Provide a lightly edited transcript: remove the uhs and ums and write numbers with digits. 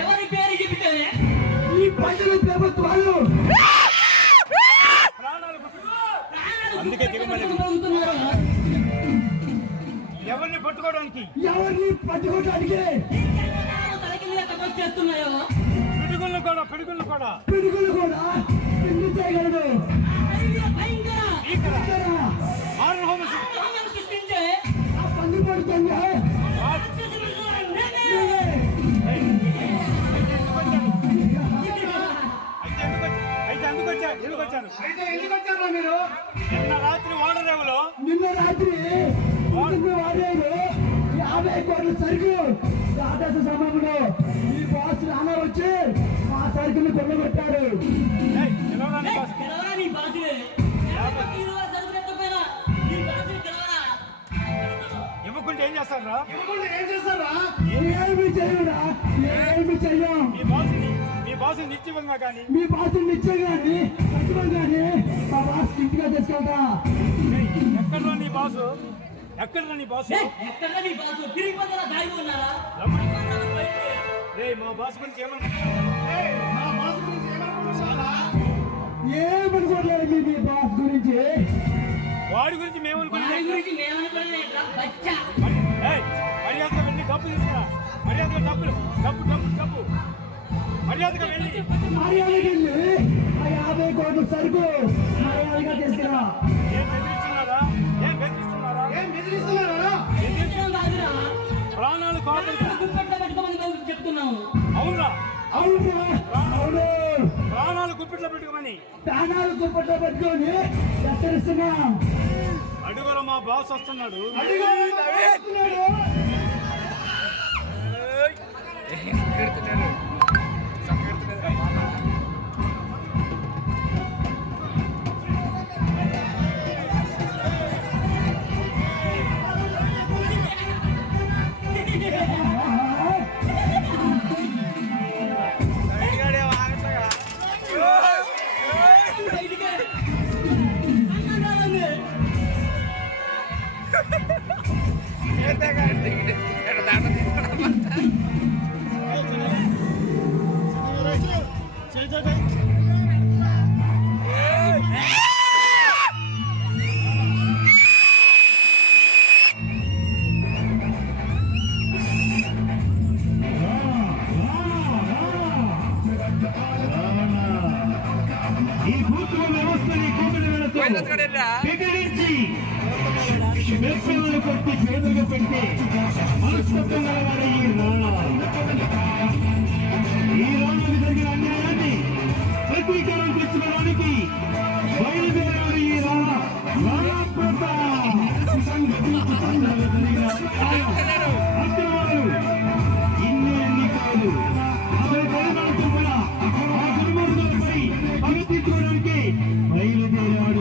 ఎవరి పేరు చెబితే ఈ ప్రజలు ప్రభుత్వాలు అందుకే ఎవరిని పట్టుకోవడానికి చేస్తున్నాయో పిడుగులు కూడా ఎందుకు చేయగలడు సృష్టించే ఆ పందిపడుతుంది మీరు నిన్న రాత్రి వాడరేవులో వాడరేవు 50 కోట్ల సరుకు దాదాపు సమయంలో ఈ బాస్ నాన్న వచ్చి మా సరుకుని కొల్లగొట్టాడు. ఇవ్వకుంటే ఏం చేస్తారా? ఏమి చేయరా? ఏమి చెయ్యం. మీ బాసు నిత్యంగా కానీ మీ బాసు నిత్యం కానీ సత్యంగానే మా బాస్ ఇంటిగా తీసుకెళ్తా. ఎక్కడ్రా నీ బాసు? ఎక్కడ్రా నీ బాసు? తిరిగి పొందరా దాగి ఉన్నారా? మా బాస్ గురించి ఏమనుకోవట్లేదు మీ బాస్ గురించి. వాడి గురించి మర్యాదగా వెళ్ళి డబ్బు తీసుకురా. మర్యాదగా డబ్బు మర్యాదగా వెళ్ళి ఆ 50 కోట్ల సరుకు మర్యాదగా తీసుకురా. ఏం బెదిరిస్తున్నారా? ప్రాణాలు చెప్తున్నాము. అవునా? అవును. ప్రాణాలు గుప్పిట్లో పెట్టుకోమని హెచ్చరిస్తున్నాం. అడుగులో మా బాస్ వస్తున్నాడు. ఈ భూత్వ వ్యవస్థని మెప్పులను కొట్టి చేతులు పెట్టి మనస్తత్వం గలవాడు ఈ రాణానికి జరిగిన అన్యాయాన్ని ప్రతీకారం తెచ్చుకోవడానికి బయలుదేరాడు ఈ రాణా ఇన్ని కాదు 50 పరిమాణం చొప్పున ఆ దుర్మార్గులపై పగ తీర్చుకోవడానికి